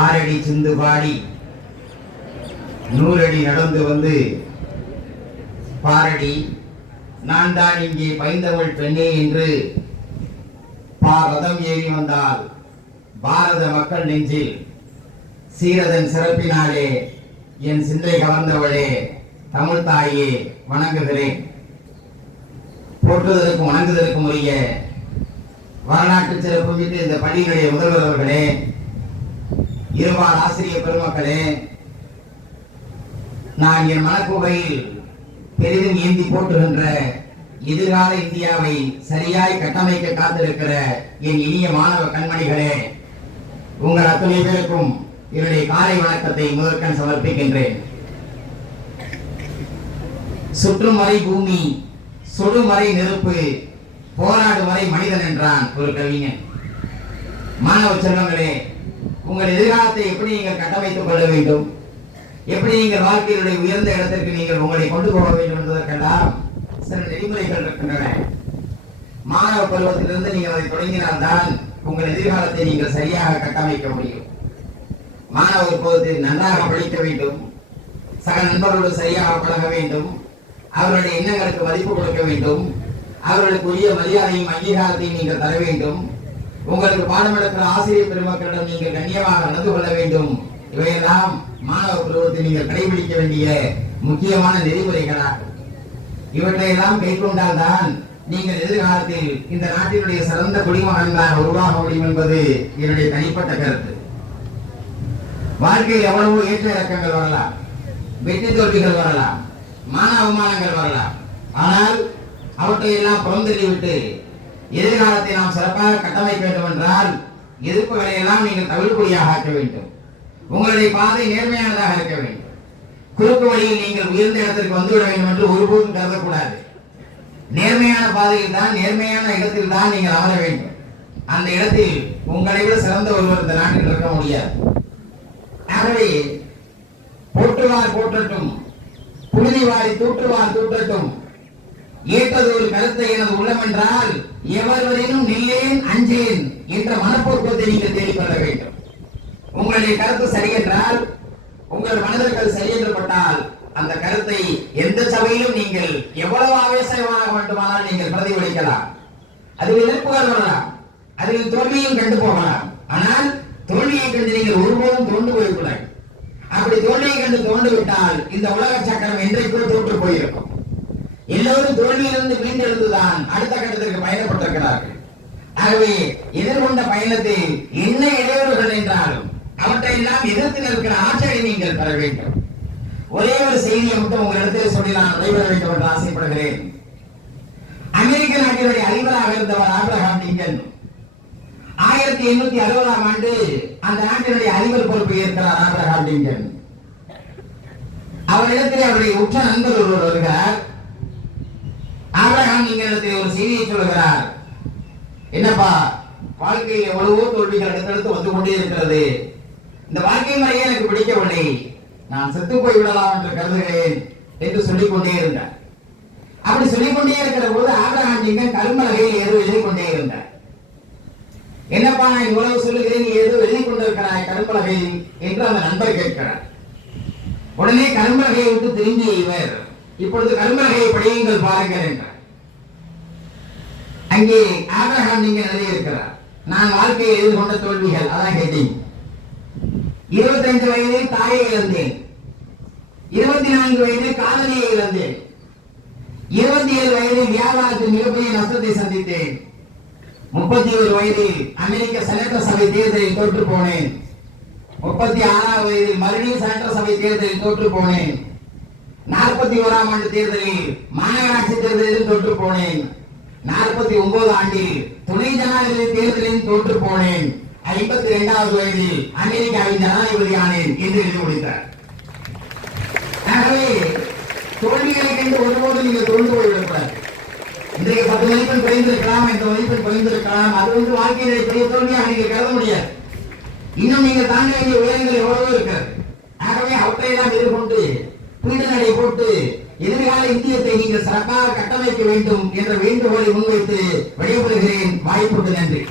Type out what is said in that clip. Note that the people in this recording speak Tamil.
ஆறடி சிந்து பாடி 100 அடி நடந்து வந்து பாரடி நான் தான் இங்கே பைந்தமிழ் பெண்ணே என்று ரதம் ஏறி வந்தால் பாரத மக்கள் நெஞ்சில் சீரதன் சிறப்பினாலே என் சிந்தை கவர்ந்தவளே தமிழ் தாயே வணங்குகிறேன். போற்றுவதற்கும் வணங்குவதற்கும் உரிய வரலாற்று சிறப்பு மிக்க இந்த பள்ளியினுடைய முதல்வர் அவர்களே, இருபால் ஆசிரியர் பெருமக்களே, நான் என் மனக்குகையில் பெரிதும் ஏந்தி போட்டுகின்ற எதிர்கால இந்தியாவை சரியாய் கட்டமைக்க காத்திருக்கிற என் இனிய மாணவ கண்மணிகளே, உங்கள் அத்தனை பேருக்கும் என்னுடைய காலை வணக்கத்தை முதற்கண் சமர்ப்பிக்கின்றேன். சுற்றும் வரை பூமி, சுடும் வரை நெருப்பு, போராடும் வரை மனிதன் என்றான் ஒரு கவிஞன். மாணவ செல்வங்களே, உங்கள் எதிர்காலத்தை எப்படி நீங்கள் கட்டமைத்துக் கொள்ள வேண்டும், எப்படி நீங்கள் வாழ்க்கையினுடைய உயர்ந்த இடத்திற்கு நீங்கள் உங்களை கொண்டு போக வேண்டும் என்பதற்கெல்லாம் சில நெறிமுறைகள் இருக்கின்றன. மாணவ பருவத்திலிருந்து நீங்கள் அதை தொடங்கினால்தான் உங்கள் எதிர்காலத்தை நீங்கள் சரியாக கட்டமைக்க முடியும். மாணவர் பருவத்தில் நன்றாக படிக்க வேண்டும், சக நண்பர்களோடு சரியாக பழக வேண்டும், அவர்களுடைய எண்ணங்களுக்கு மதிப்பு கொடுக்க வேண்டும், அவர்களுக்கு உரிய மரியாதையும் அங்கீகாரத்தையும் நீங்கள் தர வேண்டும், உங்களுக்கு பாடம் எடுக்கிற ஆசிரியர் பெருமக்களிடம் நீங்கள் கண்ணியமாக நடந்து கொள்ள வேண்டும். இவையெல்லாம் மாணவ பருவத்தில் நீங்கள் கடைபிடிக்க வேண்டிய முக்கியமான நெறிமுறைகளாகும். இவற்றையெல்லாம் கைக்கொண்டால்தான் நீங்கள் எதிர்காலத்தில் இந்த நாட்டினுடைய சிறந்த குடிமகன்களாக உருவாக முடியும் என்பது என்னுடைய தனிப்பட்ட கருத்து. வாழ்க்கையில் எவ்வளவோ ஏற்ற இறக்கங்கள் வரலாம், வெற்றி தோல்விகள் வரலாம், மான அவமானங்கள் வரலாம். ஆனால் அவற்றையெல்லாம் புறந்தள்ளிவிட்டு எதிர்காலத்தை நாம் சிறப்பாக கட்டமைக்க வேண்டும் என்றால் எதிர்ப்புகளை எல்லாம் நீங்கள் தவிர்ப்புடியாக ஆக்க வேண்டும். உங்களுடைய பாதை நேர்மையானதாக இருக்க வேண்டும். குறுக்கு வழியில் நீங்கள் உயர்ந்த இடத்திற்கு வந்துவிட வேண்டும் என்று ஒருபோதும் கருதக்கூடாது. நேர்மையான பாதையில் தான், நேர்மையான இடத்தில் தான் நீங்கள் அமர வேண்டும். அந்த இடத்தில் உங்களை விட சிறந்த ஒருவர் இந்த நாட்டில் இருக்க முடியாது. ஆகவே போற்றுவார் போற்றட்டும், புழுதி வாரி தூற்றுவார் தூற்றட்டும், ஏற்றது ஒரு கருத்தை எனது உள்ளம் என்றால் எவர்வரையும் நில்லேன் அஞ்சேன் என்ற மனப்போக்குவத்தை நீங்கள் தேடிக்கொள்ள வேண்டும். உங்களுடைய கருத்து சரி என்றால், உங்கள் மனதிற்கள் சரி என்று பட்டால், அந்த கருத்தை எந்த சபையிலும் நீங்கள் எவ்வளவு ஆவேசமாக வேண்டுமானால் நீங்கள் பிரதிபலிக்கலாம். அதில் எதிர்ப்புகள் வரலாம், அதில் தோல்வியும் கண்டு போகலாம். ஆனால் தோல்வியை கண்டு நீங்கள் ஒருபோதும் தோண்டு போய்விடாது. அப்படி தோல்வியை கண்டு தோண்டு விட்டால் இந்த உலக சக்கரம் என்றைக்கும் தோற்று போயிருக்கும். எல்லோரும் தோல்வியிலிருந்து மீண்டெழுந்துதான் அடுத்த கட்டத்திற்கு பயணப்பட்டிருக்கிறார்கள். ஆகவே எதிர்கொண்ட பயணத்தில் என்ன இடையூறுகள் என்றாலும் அவற்றை எல்லாம் எதிர்த்து நிற்கிற ஆற்றலை நீங்கள் பெற வேண்டும். ஒரே ஒரு செய்தியை மட்டும் உங்களிடத்தில் சொல்லி நான் விடைபெற வேண்டும் என்று ஆசைப்படுகிறேன். அமெரிக்க நாட்டினுடைய அதிபராக இருந்தவர் ஆபிரகாம் லிங்கன் 1860ஆம் ஆண்டு அந்த நாட்டினுடைய அதிபர் பொறுப்பை ஏற்கிறார் ஆபிரகாம் லிங்கன். அவரிடத்தில் அவருடைய உற்ற நண்பர் ஒருவர் வருகிறார். ஆபிரகாம் லிங்கனிடத்தில் ஒரு செய்தியை சொல்லுகிறார். என்னப்பா, வாழ்க்கையில் எவ்வளவோ தோல்விகள் அடுத்தடுத்து வந்து கொண்டே இருக்கிறது. இந்த வாழ்க்கை முறையே எனக்கு பிடிக்கவில்லை, நான் செத்து போய் விடலாம் என்று கருதுகிறேன் என்று சொல்லிக் கொண்டே இருந்தார். அப்படி சொல்லிக் கொண்டே இருக்கிற போது ஆபிரகாம் லிங்கன் கரும்பலகையில் ஏதோ எழுதி கொண்டே இருந்தார். என்னப்பா, நான் இவ்வளவு சொல்லுகிறேன், நீ ஏதோ எழுதி கொண்டிருக்கிறாய் கரும்பலகையில் என்று அந்த நண்பர் கேட்கிறார். உடனே கரும்பலகையை விட்டு திரும்பிய இவர், இப்பொழுது கரும்பலகையை படியுங்கள் பாருங்கள் என்றார். அங்கே ஆபிரகாம் லிங்கன் எழுதியிருக்கிறார், நான் வாழ்க்கையை எதிர்கொண்ட தோல்விகள். அதான் கேட்டீங்க. 25 வயதில் தாயை இழந்தேன், 24 வயதில் காதலியை இழந்தேன், 27 வயதில் வியாபாரத்தில் மிகப்பெரிய நஷ்டத்தை சந்தித்தேன், 31 வயதில் அமெரிக்க செனட்டர் சபை தேர்தலில் தோற்று போனேன், 36ஆம் வயதில் மறுபடியும் செனட்டர் சபை தேர்தலில் தோற்று போனேன், 41ஆம் ஆண்டு தேர்தலில் மாநகராட்சி தேர்தலில் தோற்று போனேன், 49 ஆண்டில் துணை ஜனாதிபதி தேர்தலில் தோற்று போனேன், 52வது வயதில் அமெரிக்காவின் ஜனாதிபதி ஆனேன் என்று எழுதி முடித்தார். ஆகவே தோல்விகளை கண்டு ஒருபோது நீங்கள் தோல்ந்து போய்விடக்கூடாது. இன்றைக்கு 10 மதிப்பெண் குறைந்திருக்கலாம், 5 மதிப்பெண் குறைந்திருக்கலாம், அது வாழ்க்கையிலே பெரிய தோல்வியாக நீங்கள் கருத முடியாது. இன்னும் நீங்கள் தாங்க வேண்டிய உயரங்கள் எவ்வளவோ இருக்கிறது. ஆகவே அவற்றையெல்லாம் எதிர்கொண்டு பீடநடை போட்டு எதிர்கால இந்தியத்தை நீங்கள் சிறப்பாக கட்டமைக்க வேண்டும் என்ற வேண்டுகோளை முன்வைத்து விடைபெறுகிறேன். வாய்ப்புக்கு நன்றி.